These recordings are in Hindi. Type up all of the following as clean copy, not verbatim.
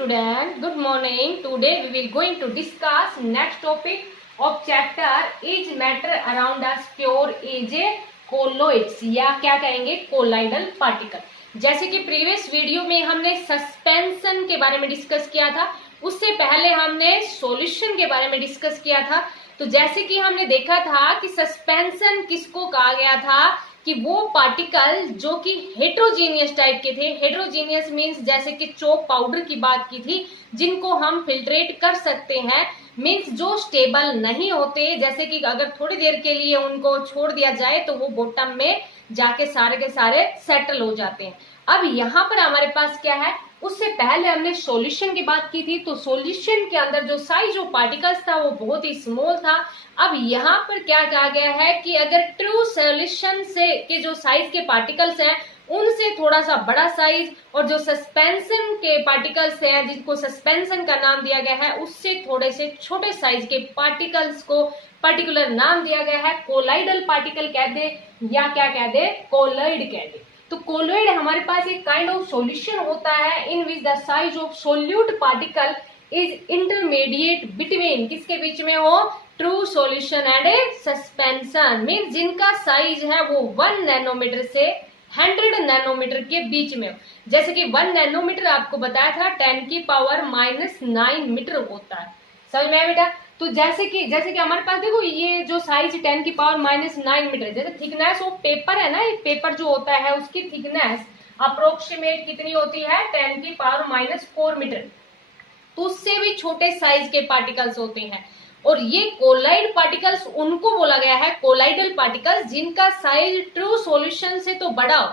student, good morning. Today we will going to discuss next topic of chapter is matter around us pure is a colloids या क्या कहेंगे colloidal particle। जैसे कि प्रीवियस वीडियो में हमने सस्पेंशन के बारे में डिस्कस किया था, उससे पहले हमने सॉल्यूशन के बारे में डिस्कस किया था। तो जैसे कि हमने देखा था कि सस्पेंशन किसको कहा गया था कि वो पार्टिकल जो कि हेट्रोजीनियस टाइप के थे। हेट्रोजीनियस मींस जैसे कि चौक पाउडर की बात की थी, जिनको हम फिल्ट्रेट कर सकते हैं, मींस जो स्टेबल नहीं होते, जैसे कि अगर थोड़ी देर के लिए उनको छोड़ दिया जाए तो वो बॉटम में जाके सारे के सारे सेटल हो जाते हैं। अब यहाँ पर हमारे पास क्या है, उससे पहले हमने सॉल्यूशन की बात की थी। तो सॉल्यूशन के अंदर जो साइज ऑफ पार्टिकल्स था वो बहुत ही स्मॉल था। अब यहाँ पर क्या कहा गया है कि अगर ट्रू सॉल्यूशन से के जो साइज के पार्टिकल्स हैं उनसे थोड़ा सा बड़ा साइज, और जो सस्पेंशन के पार्टिकल्स हैं जिनको सस्पेंशन का नाम दिया गया है उससे थोड़े से छोटे साइज के पार्टिकल्स को पर्टिकुलर नाम दिया गया है कोलाइडल पार्टिकल कह दे या क्या कह दे, कोलॉइड कह दे। तो कोलॉइड हमारे पास एक काइंड ऑफ सॉल्यूशन होता है in which the size of solute particle is intermediate between, किसके बीच में हो, true solution and a suspension. Mean जिनका साइज है वो 1 नैनोमीटर से 100 नैनोमीटर के बीच में हो। जैसे कि 1 नैनोमीटर आपको बताया था 10 की पावर -9 मीटर होता है, समझ में आया बेटा। तो जैसे कि हमारे पास देखो ये जो साइज 10 की पावर -9 मीटर, जैसे थिकनेस ऑफ पेपर है ना, एक पेपर जो होता है उसकी थिकनेस अप्रोक्सीमेट कितनी होती है, 10 की पावर -4 मीटर। तो उससे भी छोटे साइज के पार्टिकल्स होते हैं, और ये कोलाइड पार्टिकल्स उनको बोला गया है कोलाइडल पार्टिकल्स जिनका साइज ट्रू सॉल्यूशन से तो बड़ा हो।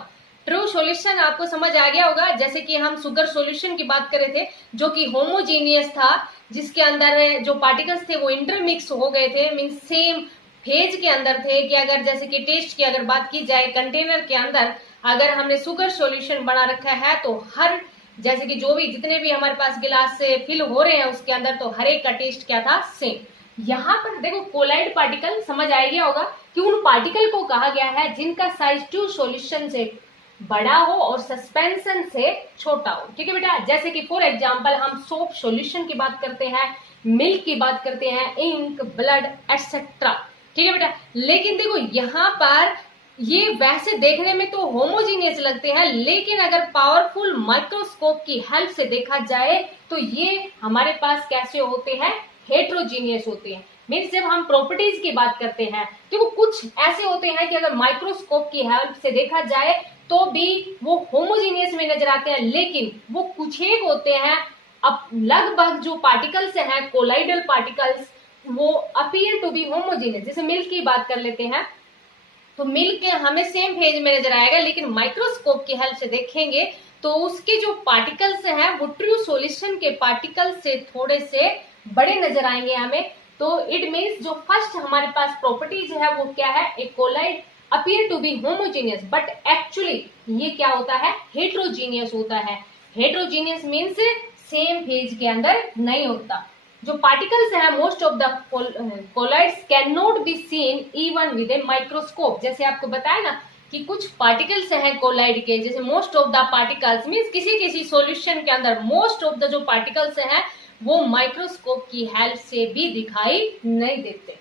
ट्रू सॉल्यूशन आपको समझ आ गया होगा, जैसे कि हम शुगर सॉल्यूशन की बात कर रहे थे जो कि होमोजीनियस था, जिसके अंदर जो पार्टिकल्स थे वो इंटरमिक्स हो गए थे, मीन सेम फेज के अंदर थे। कि अगर जैसे कि टेस्ट की अगर बात की जाए, कंटेनर के अंदर अगर हमने शुगर सॉल्यूशन बना रखा है तो हर जैसे कि जो भी जितने भी हमारे पास गिलास से फिल हो रहे हैं उसके अंदर, तो हर एक का टेस्ट क्या था, सेम। यहाँ पर देखो कोलाइड पार्टिकल समझ आ गया होगा कि उन पार्टिकल को कहा गया है जिनका साइज ट्रू सॉल्यूशन से बड़ा हो और सस्पेंशन से छोटा हो। ठीक है बेटा। जैसे कि फॉर एग्जांपल हम सोप सॉल्यूशन की बात करते हैं, मिल्क की बात करते हैं, इंक, ब्लड एटसेट्रा। ठीक है बेटा। लेकिन देखो यहाँ पर ये वैसे देखने में तो होमोजीनियस लगते हैं, लेकिन अगर पावरफुल माइक्रोस्कोप की हेल्प से देखा जाए तो ये हमारे पास कैसे होते हैं, हेट्रोजीनियस होते हैं। मीन्स जब हम प्रॉपर्टीज की बात करते हैं तो वो कुछ ऐसे होते हैं कि अगर माइक्रोस्कोप की हेल्प से देखा जाए तो भी वो होमोजीनियस में नजर आते हैं, लेकिन वो कुछ एक होते हैं। अब लगभग जो पार्टिकल्स हैं कोलाइडल पार्टिकल्स वो अपीयर टू बी होमोजीनियस। जैसे मिल्क की बात कर लेते हैं तो मिल्क के हमें सेम फेज में नजर आएगा, लेकिन माइक्रोस्कोप की हेल्प से देखेंगे तो उसके जो पार्टिकल्स हैं वो ट्रू सॉल्यूशन के पार्टिकल्स से थोड़े से बड़े नजर आएंगे हमें। तो इट मीन्स जो फर्स्ट हमारे पास प्रॉपर्टीज है वो क्या है, a colloid appear to be homogeneous but actually ये क्या होता है, हेट्रोजीनियस होता है। हेट्रोजीनियस मीन्स सेम फेज के अंदर नहीं होता। जो पार्टिकल्स हैं most of the colloids can not be seen even with a microscope. जैसे आपको बताया ना कि कुछ पार्टिकल्स हैं कोलाइड के, जैसे most of the particles means किसी सॉल्यूशन के अंदर मोस्ट ऑफ द जो पार्टिकल्स हैं वो माइक्रोस्कोप की हेल्प से भी दिखाई नहीं देते।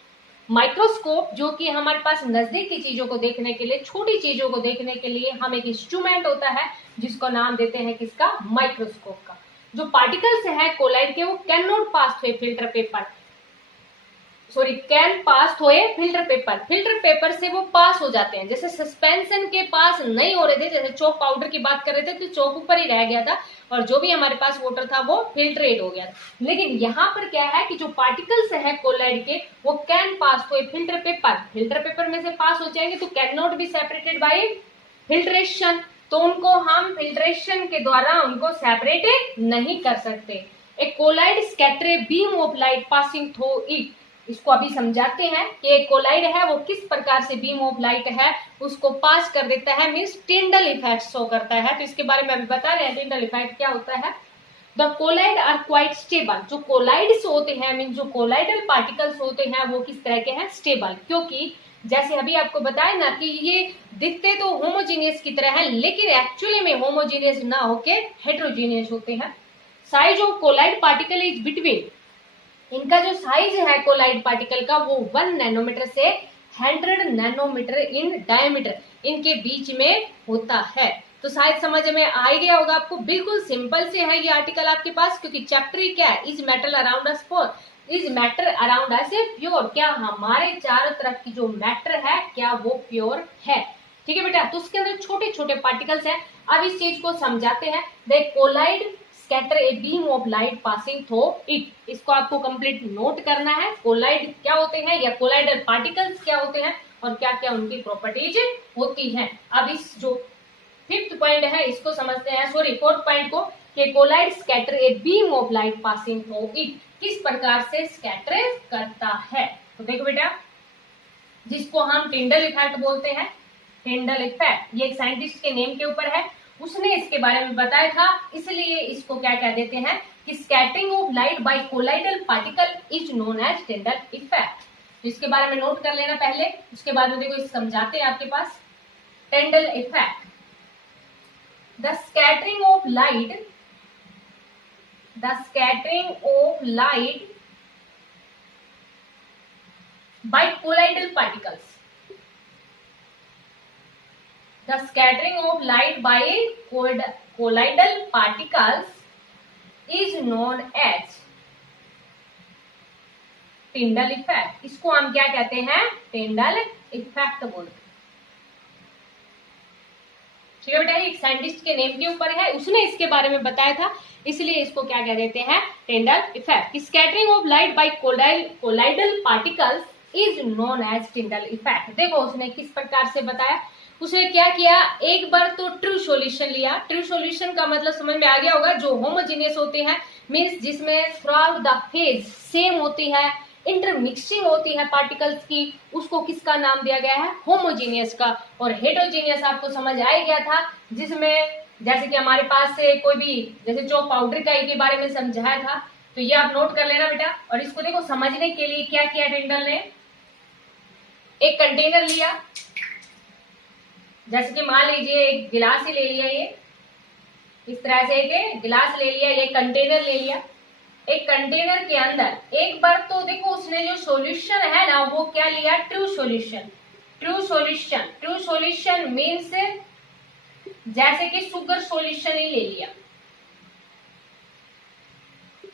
माइक्रोस्कोप जो कि हमारे पास नजदीक की चीजों को देखने के लिए, छोटी चीजों को देखने के लिए हम एक इंस्ट्रूमेंट होता है जिसको नाम देते हैं किसका, माइक्रोस्कोप का। जो पार्टिकल्स हैं कोलाइड के वो can not pass through filter paper, sorry can pass through a filter paper. Filter paper से वो पास हो जाते हैं। जैसे सस्पेंशन के पास नहीं हो रहे थे, जैसे चौक पाउडर की बात कर रहे थे तो चौक ऊपर ही रह गया था और जो भी हमारे पास वाटर था वो फिल्ट्रेट हो गया था। लेकिन यहाँ पर क्या है कि जो पार्टिकल्स हैं कोलाइड के वो can pass through a filter paper. Filter paper में से पास हो जाएंगे तो can not be separated by filtration, तो उनको हम फिल्ट्रेशन के द्वारा उनको सेपरेट नहीं कर सकते। A colloid scatter a beam of light passing through it. इसको अभी समझाते हैं कि एक कोलाइड है वो किस प्रकार से बीम ऑफ लाइट है उसको पास कर देता है, मीन्स टिंडल इफेक्ट शो करता है। तो इसके बारे में अभी बता रहे हैं टिंडल इफेक्ट क्या होता है। The colloid are quite stable. जो कोलाइड्स होते हैं मीन जो कोलाइडल पार्टिकल्स होते हैं वो किस तरह के हैं, स्टेबल। क्योंकि जैसे अभी आपको बताया ना कि ये दिखते तो होमोजीनियस की तरह है, लेकिन एक्चुअली में होमोजीनियस ना होके हेट्रोजीनियस होते हैं। Size of colloid particle is between, इनका जो साइज है कोलाइड पार्टिकल का वो 1 नैनोमीटर से 100 नैनोमीटर इन डायमीटर इनके बीच में होता है। तो शायद समझ में आ ही गया होगा आपको, बिल्कुल सिंपल से है ये आर्टिकल आपके पास, क्योंकि चैप्टर ही क्या है, is metal around us for, is matter around us pure, क्या हमारे चारों तरफ की जो मैटर है क्या वो प्योर है। ठीक है बेटा, तो उसके अंदर छोटे छोटे पार्टिकल्स हैं। अब इस चीज को समझाते हैं। The colloid scatter a beam of light passing through it, इसको आपको कंप्लीट नोट करना है। कोलाइड क्या होते हैं या कोलाइडल पार्टिकल्स क्या होते हैं और क्या क्या उनकी प्रॉपर्टीज होती हैं। अब इस जो फिफ्थ पॉइंट है इसको समझते हैं, सॉरी फोर्थ पॉइंट को, कि colloid scatter a beam of light passing through it, किस प्रकार से स्कैटर करता है। तो देखो बेटा, जिसको हम टिंडल इफेक्ट बोलते हैं, टिंडल इफेक्ट, ये एक साइंटिस्ट के नेम के ऊपर है, उसने इसके बारे में बताया था, इसलिए इसको क्या कह देते हैं कि scattering of light by colloidal particle is known as Tyndall effect. इसके बारे में नोट कर लेना पहले, उसके बाद में देखो समझाते हैं आपके पास। Tyndall effect, the scattering of light, the scattering of light by colloidal particles, the scattering of light by colloidal particles is known as Tyndall effect. इसको हम क्या कहते हैं, टिंडल इफेक्ट बोलते हैं। ठीक है बेटा, एक साइंटिस्ट के नेम के ऊपर है, उसने इसके बारे में बताया था, इसलिए इसको क्या कह देते हैं, Tyndall effect. Scattering of light by colloidal particles is known as Tyndall effect. देखो उसने किस प्रकार से बताया, उसने क्या किया, एक बार तो ट्रू सॉल्यूशन लिया। ट्रू सॉल्यूशन का मतलब समझ में आ गया होगा, जो होमोजेनियस होते हैं, मींस जिसमें थ्रूआउट द फेज सेम होती है, इंटरमिक्सिंग होती है पार्टिकल्स की, उसको किसका नाम दिया गया है, होमोजेनियस का। और हेटेरोजेनियस आपको समझ आ गया था, जिसमें जैसे कि हमारे पास से कोई भी, जैसे चॉक पाउडर का के बारे में समझाया था, तो ये आप नोट कर लेना बेटा। और इसको देखो समझने के लिए क्या किया टिंडल ने, एक कंटेनर लिया, जैसे कि मान लीजिए एक गिलास ही ले लिया, ये इस तरह से एक गिलास ले लिया, ये कंटेनर ले लिया। एक कंटेनर के अंदर एक बार तो देखो उसने जो सॉल्यूशन है ना वो क्या लिया, true solution. True solution, true solution means जैसे कि शुगर सॉल्यूशन ही ले लिया।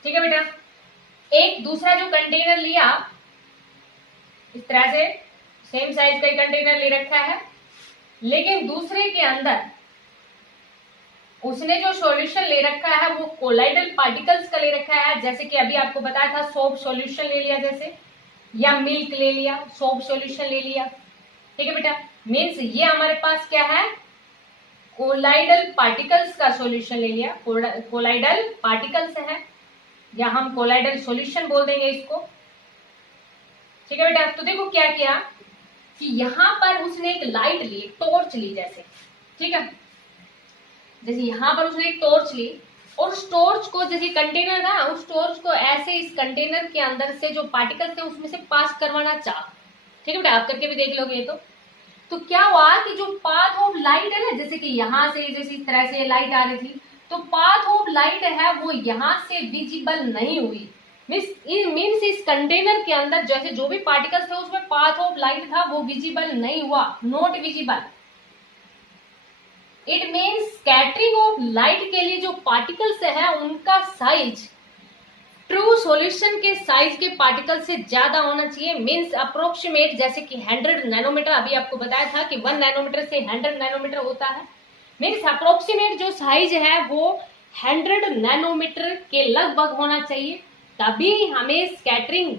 ठीक है बेटा, एक दूसरा जो कंटेनर लिया, इस तरह से सेम साइज का कंटेनर ले रखा है, लेकिन दूसरे के अंदर उसने जो सॉल्यूशन ले रखा है वो कोलाइडल पार्टिकल्स का ले रखा है। जैसे कि अभी आपको बताया था, सोप सॉल्यूशन ले लिया जैसे, या मिल्क ले लिया, सोप सॉल्यूशन ले लिया। ठीक है बेटा, मीन्स ये हमारे पास क्या है, कोलाइडल पार्टिकल्स का सॉल्यूशन ले लिया, कोलाइडल पार्टिकल्स है, या हम कोलाइडल सॉल्यूशन बोल देंगे इसको। ठीक है बेटा, तो देखो क्या किया कि यहाँ पर उसने एक लाइट ली, टॉर्च ली जैसे, ठीक है, जैसे यहाँ पर उसने एक टॉर्च ली, और उस टॉर्च को, जैसे कंटेनर था, उस टॉर्च को ऐसे इस कंटेनर के अंदर से जो पार्टिकल्स थे उसमें से पास करवाना चाह। ठीक है बेटा, आप करके भी देख लोगे ये तो क्या हुआ कि जो पाथ ऑफ लाइट है ना, जैसे कि यहाँ से जैसे इस तरह से लाइट आ रही थी, तो पाथ ऑफ लाइट है वो यहाँ से विजिबल नहीं हुई। मीन्स इस कंटेनर के अंदर जैसे जो भी पार्टिकल्स थे उसमें पाथ ऑफ लाइट था वो विजिबल नहीं हुआ, not visible. It means scattering of light के लिए जो पार्टिकल्स है उनका साइज ट्रू सॉल्यूशन के साइज के पार्टिकल से ज्यादा होना चाहिए। मीन्स अप्रोक्सीमेट, जैसे कि 100 नैनोमीटर, अभी आपको बताया था कि 1 नैनोमीटर से 100 नैनोमीटर होता है। मीन्स अप्रोक्सीमेट जो साइज है वो 100 नैनोमीटर के लगभग होना चाहिए, तभी हमें स्कैटरिंग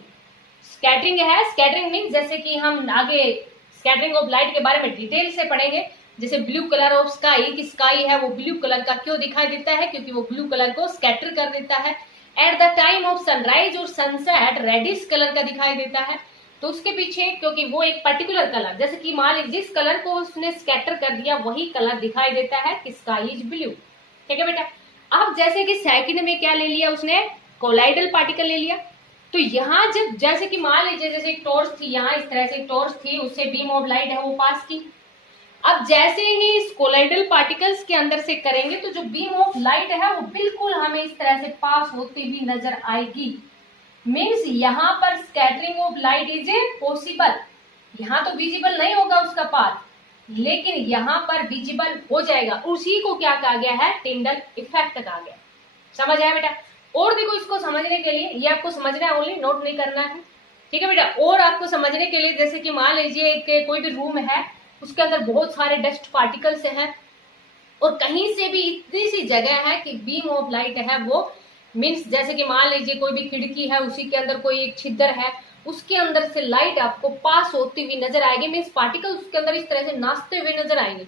है। स्कैटरिंग मीन्स जैसे कि हम आगे स्कैटरिंग ऑफ लाइट के बारे में डिटेल से पढ़ेंगे, जैसे ब्लू कलर ऑफ स्काई, कि स्काई है वो ब्लू कलर का क्यों दिखाई देता है, क्योंकि वो ब्लू कलर को स्कैटर कर देता है। At the time of sunrise और सनसेट रेडिश कलर का दिखाई देता है, तो उसके पीछे क्योंकि वो एक पर्टिकुलर कलर, जैसे कि मान लीजिए जिस कलर को उसने स्कैटर कर दिया वही कलर दिखाई देता है कि स्काई इज ब्लू। ठीक है बेटा, अब जैसे कि सेकंड में क्या ले लिया उसने, कोलाइडल पार्टिकल ले लिया। तो यहाँ जब जैसे कि मान लीजिए जैसे एक टॉर्च थी, यहाँ इस तरह से एक टॉर्च थी, उससे बीम ऑफ लाइट है वो पास की। अब जैसे ही इस कोलाइडल पार्टिकल्स के अंदर से करेंगे तो जो बीम ऑफ लाइट है वो बिल्कुल हमें इस तरह से पास होती हुई नजर आएगी। मीन्स यहाँ पर scattering of light is a possible. यहाँ तो विजिबल नहीं होगा उसका पाथ, लेकिन यहाँ पर विजिबल हो जाएगा। उसी को क्या कहा गया है, टिंडल इफेक्ट कहा गया। समझ आया बेटा? और देखो इसको समझने के लिए, ये आपको समझना है, ओनली नोट नहीं करना है, ठीक है बेटा। और आपको समझने के लिए जैसे कि मान लीजिए कि कोई भी रूम है, उसके अंदर बहुत सारे डस्ट पार्टिकल्स हैं और कहीं से भी इतनी सी जगह है कि बीम ऑफ लाइट है वो, मीन्स जैसे कि मान लीजिए कोई भी खिड़की है, उसी के अंदर कोई एक छिद्र है, उसके अंदर से लाइट आपको पास होती हुई नजर आएगी। मीन्स पार्टिकल उसके अंदर इस तरह से नाचते हुए नजर आएंगे।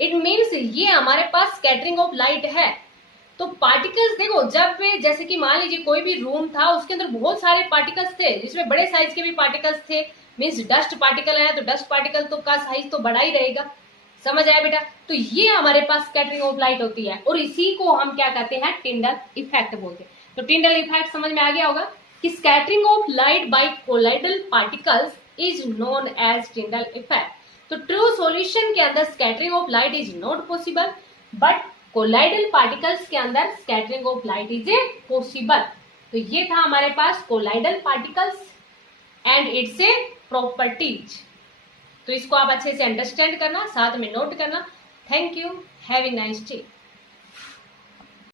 इट मीन्स ये हमारे पास स्कैटरिंग ऑफ लाइट है। तो पार्टिकल्स देखो, जब जैसे कि मान लीजिए कोई भी रूम था, उसके अंदर बहुत सारे पार्टिकल्स थे, जिसमें बड़े साइज के भी पार्टिकल्स थे। मीन्स डस्ट पार्टिकल है तो डस्ट पार्टिकल तो का साइज तो बड़ा ही रहेगा। समझ आया बेटा? तो ये हमारे पास स्कैटरिंग ऑफ लाइट होती है और इसी को हम क्या कहते हैं, टिंडल इफेक्ट बोलते हैं। तो टिंडल इफेक्ट समझ में आ गया होगा कि scattering of light by colloidal particles is known as Tyndall effect. तो ट्रू सॉल्यूशन के अंदर scattering of light is not possible, but colloidal particles के अंदर scattering of light is a possible. तो ये था हमारे पास colloidal particles and its a properties. तो इसको आप अच्छे से अंडरस्टैंड करना, साथ में नोट करना। Thank you, have a nice day.